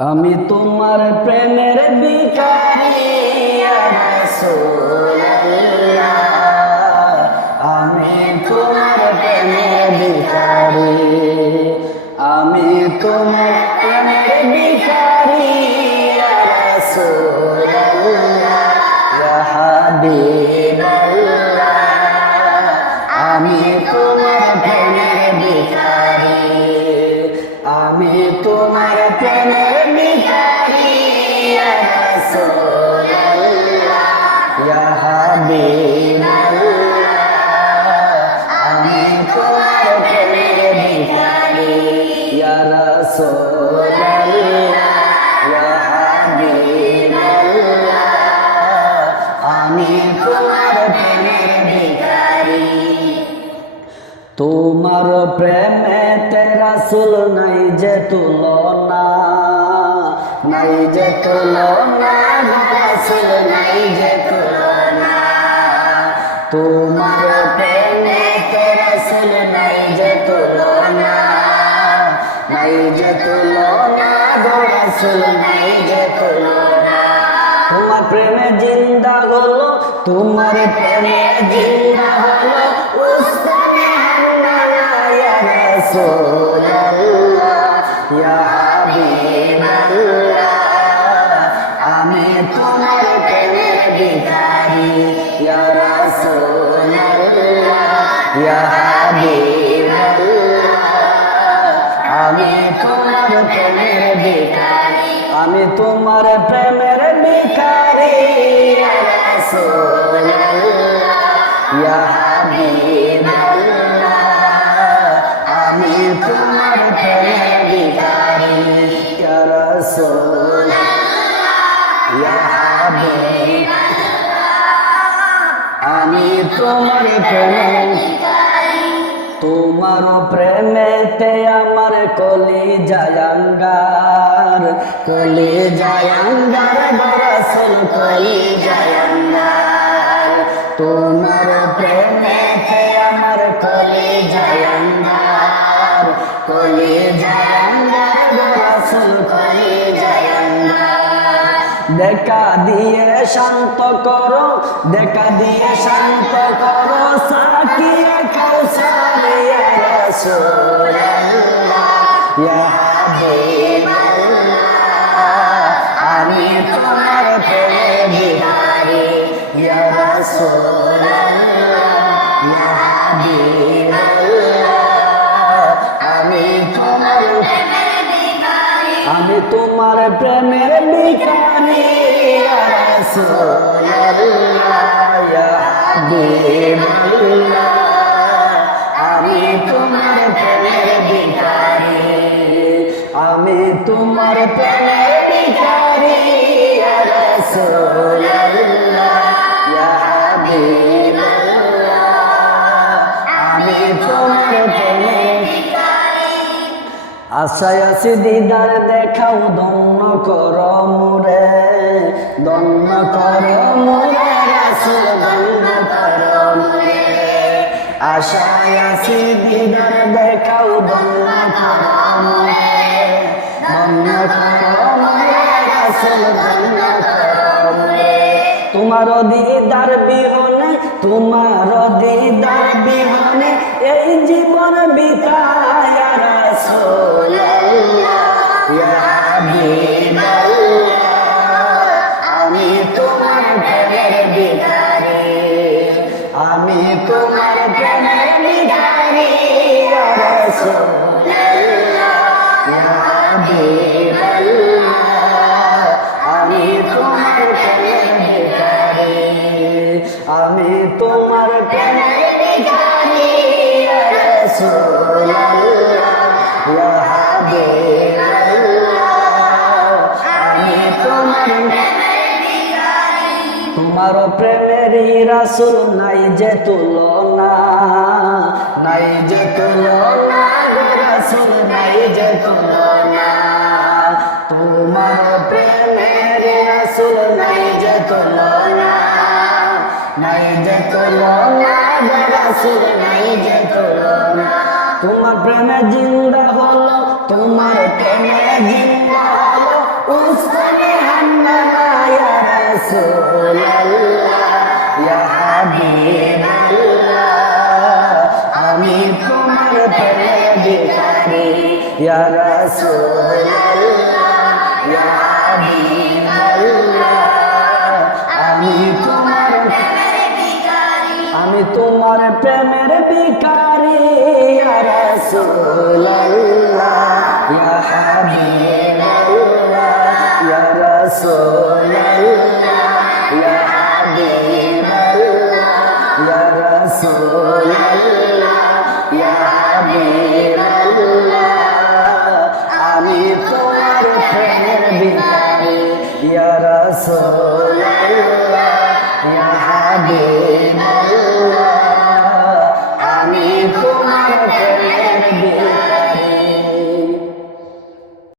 আমি তোমার প্রেমের ভিখারি ইয়া রাসূলুল্লাহ, আমি তোমার প্রেমের ভিখারি, আমি তোমার প্রেমের ভিখারি ইয়া রাসূলুল্লাহ, ইয়া হাবিবাল্লাহ, আমি তোমার প্রেমের ভিখারি, আমি তোমার প্রেমের ভিখারি ইয়া রাসূলুল্লাহ, ইয়া হাবিবাল্লাহ, আমি তোমার প্রেমের ভিখারি ইয়া রাসূলুল্লাহ, ইয়া হাবিবাল্লাহ, আমি তোমার প্রেমের ভিখারি। তোমার প্রেমেতে রাসূল নাই যে তুলনা, নাই যে তুলনা, রাসূল নাই যে তুলনা। তোমার প্রেমেতে রাসূল নাই যে তুলনা, নাই যে তুলনা, রাসূল নাই যে তুলনা। তোমার প্রেমে জিন্দা হলো, তোমার প্রেমে জিন্দা হলো উসমানে হান্নানা ইয়া রাসূলুল্লাহ, ইয়া হাবিবাল্লাহ, আমি তোমার প্রেমের ভিখারি ইয়া রাসূলুল্লাহ, ইয়া হাবিবাল্লাহ, আমি তোমার প্রেমের ভিখারি, আমি তোমার প্রেমের ভিখারি ইয়া রাসূলুল্লাহ, ইয়া হাবিবাল্লাহ, আমি তোমার প্রেমের ভিখারি ইয়া রাসূলুল্লাহ, ইয়া হাবিবাল্লাহ, আমি তোমার প্রেমের ভিখারি। তোমার প্রেমেতে আমার কলিজায় আঙ্গার, কলিজায় আঙ্গার, রাসূল কলিজায় আঙ্গার। তোমার প্রেমেতে আমার কলিজায় আঙ্গার, কলিজায় আঙ্গার, রাসূল কলিজায় আঙ্গার। দেখা দিয়ে শান্ত করো, দেখা দিয়ে শান্ত করো সাকিয়ে কাউসার ইয়া রাসূলুল্লাহ, ইয়া হাবিবাল্লাহ, আমি তোমার প্রেমের ভিখারি ইয়া রাসূলুল্লাহ, ইয়া হাবিবাল্লাহ, আমি তোমার প্রেমের ভিখারি, আমি তোমার প্রেমের ভিখারি ইয়া রাসূলুল্লাহ, ইয়া হাবিবাল্লাহ, আমি তোমার প্রেমের ভিখারি, আমি তোমার প্রেমের ভিখারি ইয়া রাসূলুল্লাহ, ইয়া হাবিবাল্লাহ, আমি তোমার প্রেমের ভিখারি। আশায় আছি দিদার দেখাও, ধন্য করো মোরে, ধন্য করো মোরে রাসূল, ধন্য করো মোরে। আশায় আছি দিদার দেখাও, ধন্য করো মোরে, ধন্য করো মোরে রাসূল, ধন্য করো মোরে। তোমার দিদার বিহনে, তোমার দিদার বিহনে এই জীবন বিতায় ইয়া রাসূলুল্লাহ, ইয়া হাবিবাল্লাহ, আমি তোমার প্রেমের ভিখারি, আমি তোমার প্রেমের ভিখারি ইয়া রাসূলুল্লাহ, ইয়া হাবিবাল্লাহ, আমি তোমার প্রেমের ভিখারি, আমি তোমার প্রেমের ভিখারি ইয়া রাসূলুল্লাহ, ইয়া হাবিবাল্লাহ, আমি তোমার প্রেমের ভিখারি। তোমার প্রেমের রাসূল নাই যে তুলনা, নাই যে তুলনা, রাসূল নাই যে তুলনা। তোমার প্রেমের রাসূল নাই যে তুলনা, নাই যে তুলনা, রাসূল নাই যে তুলনা। তোমার প্রেমে জিন্দা হলো, তোমার প্রেমে জিন্দা হলো উসমানে হান্নানা ইয়া রাসূলুল্লাহ ইয়া হাবিবাল্লাহ আমি তোমার প্রেমের ভিখারি ইয়া রাসূলুল্লাহ ইয়া হাবিবাল্লাহ আমি তোমার প্রেমের ভিখারি ইয়া রাসূলুল্লাহ ইয়া হাবিবাল্লাহ ইয়া রাসূলুল্লাহ ইয়া হাবিবাল্লাহ ইয়া রাসূলুল্লাহ ইয়া হাবিবাল্লাহ আমি তোমার প্রেমের ভিখারি ইয়া রাসূলুল্লাহ ইয়া হাবিবাল্লাহ